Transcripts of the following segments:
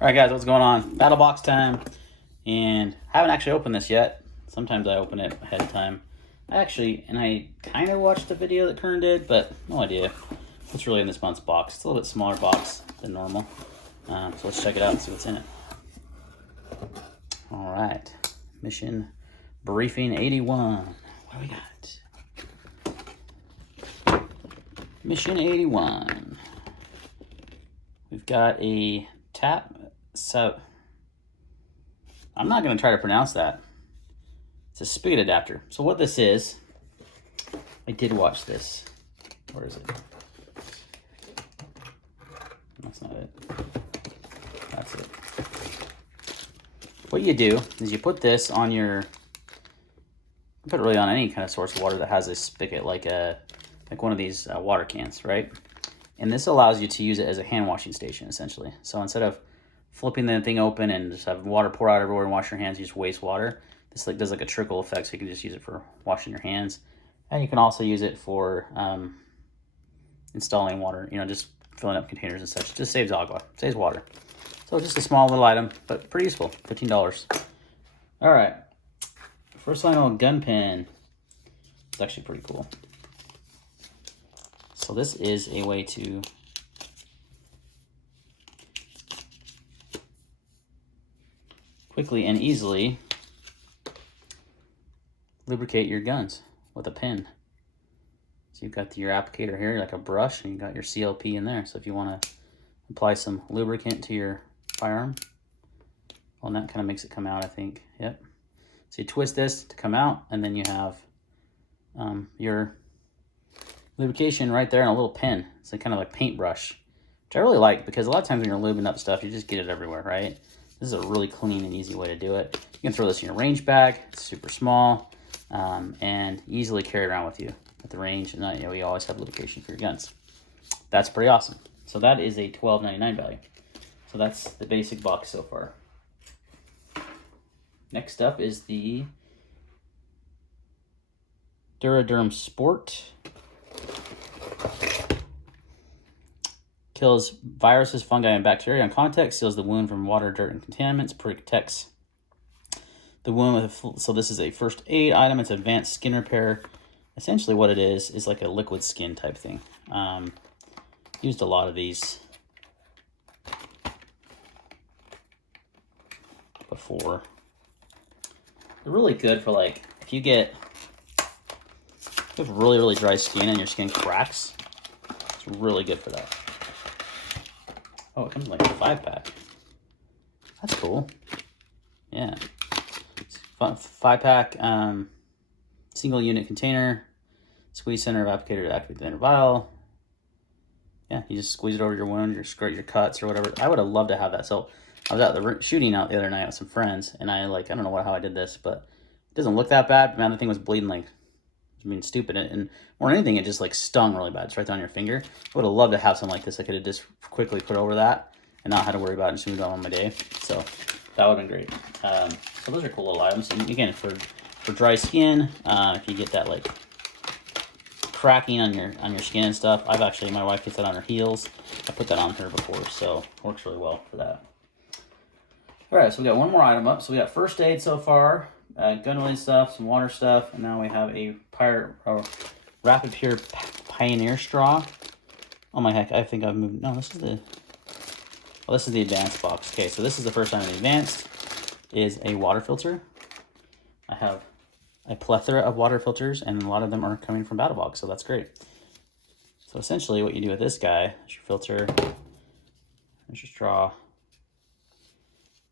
Alright guys, what's going on? Battlebox time. And I haven't actually opened this yet. Sometimes I open it ahead of time. I kind of watched the video that Kern did, but no idea what's really in this month's box. It's a little bit smaller box than normal. So let's check it out and see what's in it. Alright. Mission Briefing 81. What do we got? Mission 81. We've got a tap. So I'm not going to try to pronounce that. It's a spigot adapter. So what this is, I did watch this. Where is it? That's not it. That's it. What you do is you put this on your, you put it really on any kind of source of water that has a spigot, like one of these water cans, right? And this allows you to use it as a hand washing station, essentially. So instead of flipping the thing open and just have water pour out everywhere and wash your hands, you just waste water. This does like a trickle effect, so you can just use it for washing your hands. And you can also use it for installing water, just filling up containers and such. It just saves agua, saves water. So just a small little item, but pretty useful, $15. All right, first line on gun pen. It's actually pretty cool. So this is a way to quickly and easily lubricate your guns with a pen. So you've got your applicator here, like a brush, and you got your CLP in there. So if you want to apply some lubricant to your firearm, well, that kind of makes it come out, I think. Yep. So you twist this to come out, and then you have your lubrication right there in a little pen. It's like kind of like paintbrush, which I really like, because a lot of times when you're lubing up stuff, you just get it everywhere, right? This is a really clean and easy way to do it. You can throw this in your range bag. It's super small and easily carry around with you at the range. And you always have lubrication for your guns. That's pretty awesome. So that is a $12.99 value. So that's the basic box so far. Next up is the Duraderm Sport. Kills viruses, fungi, and bacteria on contact. Seals the wound from water, dirt, and contaminants. Protects the wound with so this is a first aid item. It's advanced skin repair. Essentially what it is like a liquid skin type thing. Used a lot of these before. They're really good for, like, if you have really, really dry skin and your skin cracks. It's really good for that. Oh, it comes in like a 5-pack. That's cool. Yeah. 5-pack, single unit container. Squeeze center of applicator to activate the inner vial. Yeah, you just squeeze it over your wound, your cuts, or whatever. I would have loved to have that. So I was out shooting out the other night with some friends, and I don't know how I did this, but it doesn't look that bad. Man, the thing was bleeding like, stupid. And more than anything, it just like stung really bad. It's right there on your finger. I would have loved to have something like this. I could have just quickly put over that and not had to worry about it and just moved on my day. So that would have been great. So those are cool little items. And again, for dry skin, if you get that like cracking on your skin and stuff, my wife gets that on her heels. I put that on her before, so it works really well for that. All right, so we got one more item up. So we got first aid so far, gun-related stuff, some water stuff, and now we have a Rapid Pure Pioneer straw. Oh my heck, I think I've moved. No, this is the advanced box. Okay, so this is the first time in the advanced is a water filter. I have a plethora of water filters, and a lot of them are coming from Battlebox, so that's great. So essentially what you do with this guy is your filter, there's your straw.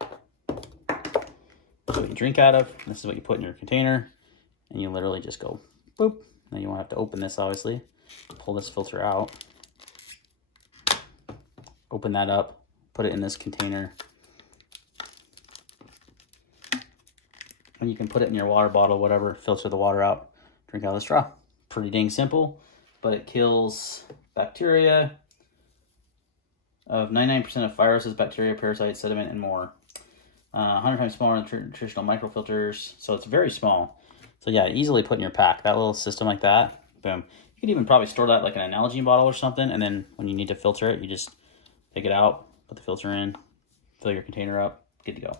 This is what you drink out of. This is what you put in your container, and you literally just go boop. Now you won't have to open this, obviously. Pull this filter out, open that up, put it in this container, and you can put it in your water bottle, whatever, filter the water out, drink out of the straw. Pretty dang simple, but it kills bacteria of 99% of viruses, bacteria, parasites, sediment, and more. 100 times smaller than traditional microfilters, so it's very small. So yeah, easily put in your pack. That little system like that, boom. You could even probably store that like in an Nalgene bottle or something, and then when you need to filter it, you just take it out, put the filter in, fill your container up, good to go.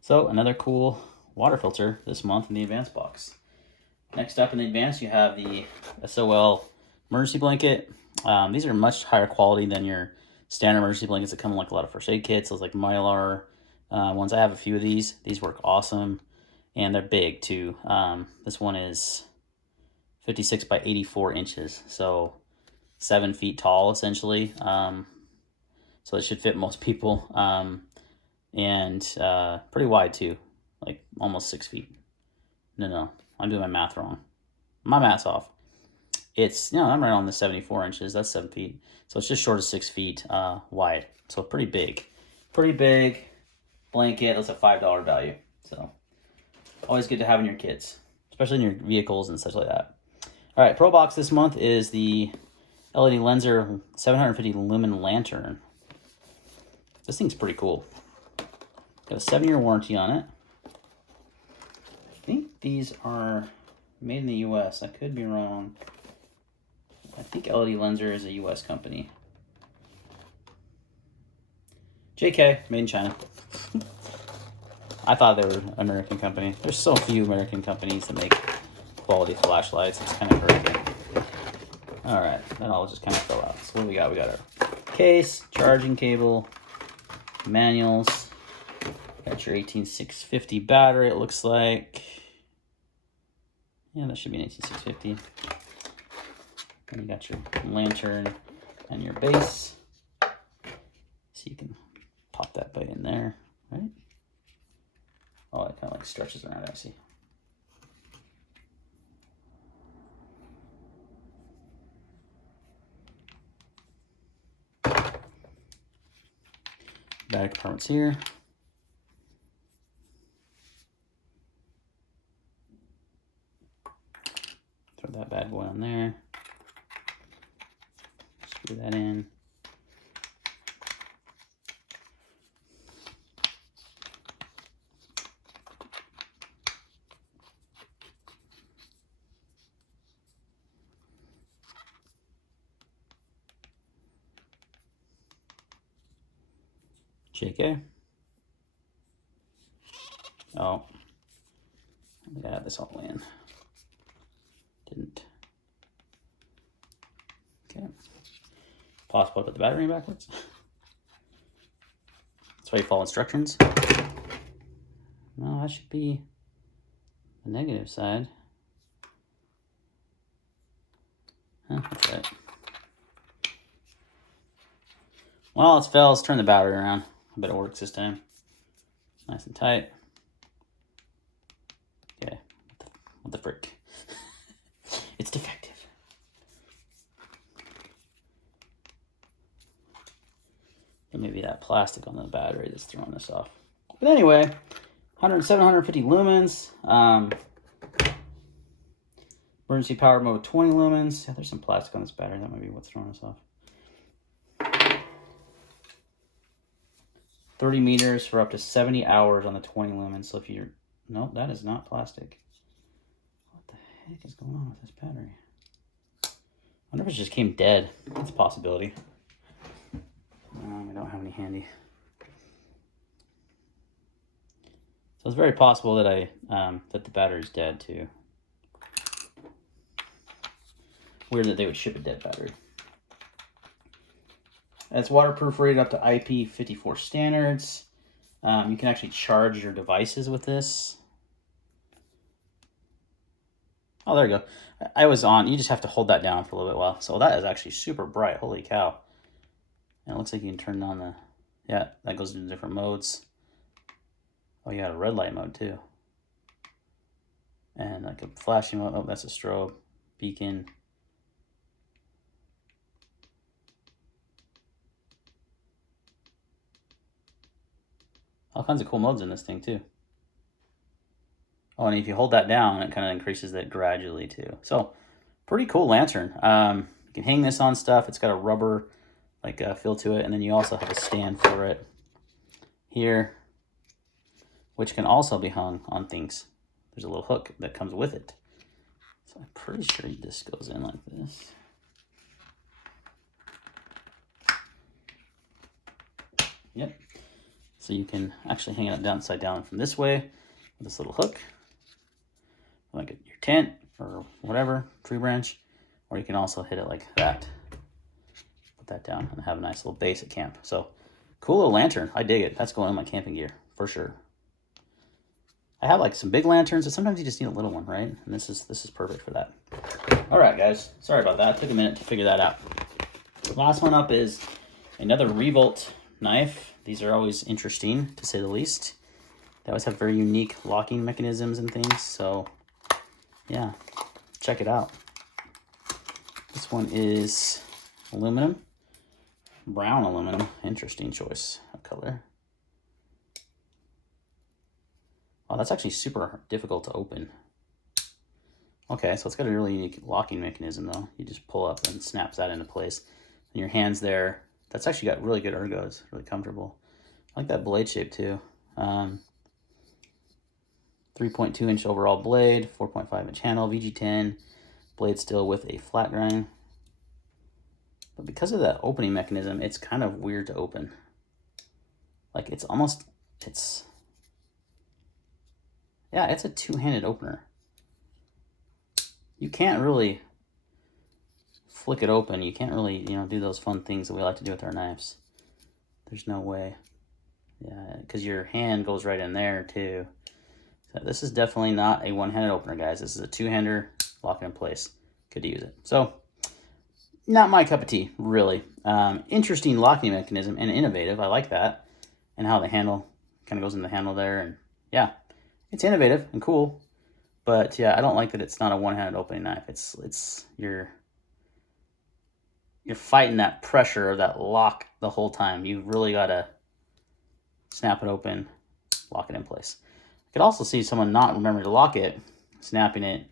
So another cool water filter this month in the advanced box. Next up in the advanced, you have the SOL emergency blanket. These are much higher quality than your standard emergency blankets that come in like a lot of first aid kits. Those like Mylar ones. I have a few of these. These work awesome, and they're big too. This one is 56 by 84 inches, so 7 feet tall essentially. So it should fit most people, and pretty wide too, like almost 6 feet. No, I'm doing my math wrong. My math's off. It's, I'm right on the 74 inches. That's 7 feet. So it's just short of 6 feet wide. So pretty big. Pretty big blanket. That's a $5 value. So always good to have in your kids, especially in your vehicles and such like that. All right, Pro Box this month is the LED Lenser 750 lumen lantern. This thing's pretty cool. Got a 7-year warranty on it. I think these are made in the US. I could be wrong. I think LED Lenser is a US company. JK, made in China. I thought they were an American company. There's so few American companies that make quality flashlights. It's kind of crazy. All right, that all just kind of fell out. So what do we got? We got our case, charging cable, manuals. Got your 18650 battery, it looks like. Yeah, that should be an 18650. And you got your lantern and your base. So you can pop that bit in there, right? Oh, it kind of like stretches around, I see. Battery compartments here. Throw that bad boy on there. Screw that in. JK. Oh, I gotta have this all in. Didn't. Okay. Possible to put the battery in backwards. That's why you follow instructions. No, that should be the negative side. Huh, that's right. Well, it's fell. Let's turn the battery around. I bet it works this time. Nice and tight. Okay. What the frick? It's defective. It may be that plastic on the battery that's throwing this off. But anyway, 750 lumens. Emergency power mode 20 lumens. Yeah, there's some plastic on this battery. That might be what's throwing us off. 30 meters for up to 70 hours on the 20 lumens. So if you're... Nope, that is not plastic. What the heck is going on with this battery? I wonder if it just came dead. That's a possibility. I don't have any handy. So it's very possible that that the battery's dead too. Weird that they would ship a dead battery. It's waterproof, rated up to IP54 standards. You can actually charge your devices with this. Oh, there you go. I was on. You just have to hold that down for a little bit while. So that is actually super bright. Holy cow. And it looks like you can turn on the... Yeah, that goes into different modes. Oh, you got a red light mode too. And like a flashing mode. Oh, that's a strobe. Beacon. All kinds of cool modes in this thing too. Oh, and if you hold that down, it kind of increases that gradually too. So, pretty cool lantern. You can hang this on stuff. It's got a rubber like feel to it, and then you also have a stand for it here, which can also be hung on things. There's a little hook that comes with it. So I'm pretty sure this goes in like this. Yep. So you can actually hang it downside down from this way with this little hook, like your tent or whatever, tree branch, or you can also hit it like that. Put that down and have a nice little base at camp. So cool little lantern. I dig it. That's going in my camping gear for sure. I have like some big lanterns, but sometimes you just need a little one, right? And this is perfect for that. All right, guys. Sorry about that. It took a minute to figure that out. Last one up is another Revolt knife. These are always interesting, to say the least. They always have very unique locking mechanisms and things. So, yeah, check it out. This one is aluminum, brown aluminum. Interesting choice of color. Oh, that's actually super difficult to open. Okay, so it's got a really unique locking mechanism, though. You just pull up and snaps that into place. And your hand's there. That's actually got really good ergos, really comfortable. I like that blade shape, too. 3.2-inch overall blade, 4.5-inch handle, VG10. Blade steel with a flat grind. But because of that opening mechanism, it's kind of weird to open. Like, it's a two-handed opener. You can't really flick it open. You can't really, do those fun things that we like to do with our knives. There's no way. Yeah, because your hand goes right in there, too. So this is definitely not a one-handed opener, guys. This is a two-hander, lock it in place. Good to use it. So, not my cup of tea, really. Interesting locking mechanism and innovative. I like that. And how the handle kind of goes in the handle there. And yeah, it's innovative and cool. But yeah, I don't like that it's not a one-handed opening knife. You're fighting that pressure or that lock the whole time. You really gotta snap it open, lock it in place. I could also see someone not remembering to lock it, snapping it,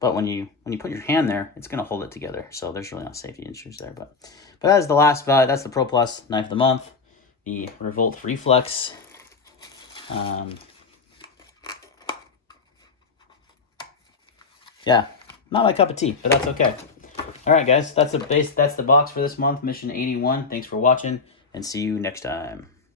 but when you put your hand there, it's gonna hold it together. So there's really no safety issues there. But that is the last value. That's the Pro Plus knife of the month, the Revolt Reflex. Yeah, not my cup of tea, but that's okay. All right, guys, that's the box for this month, Mission 81. Thanks for watching, and see you next time.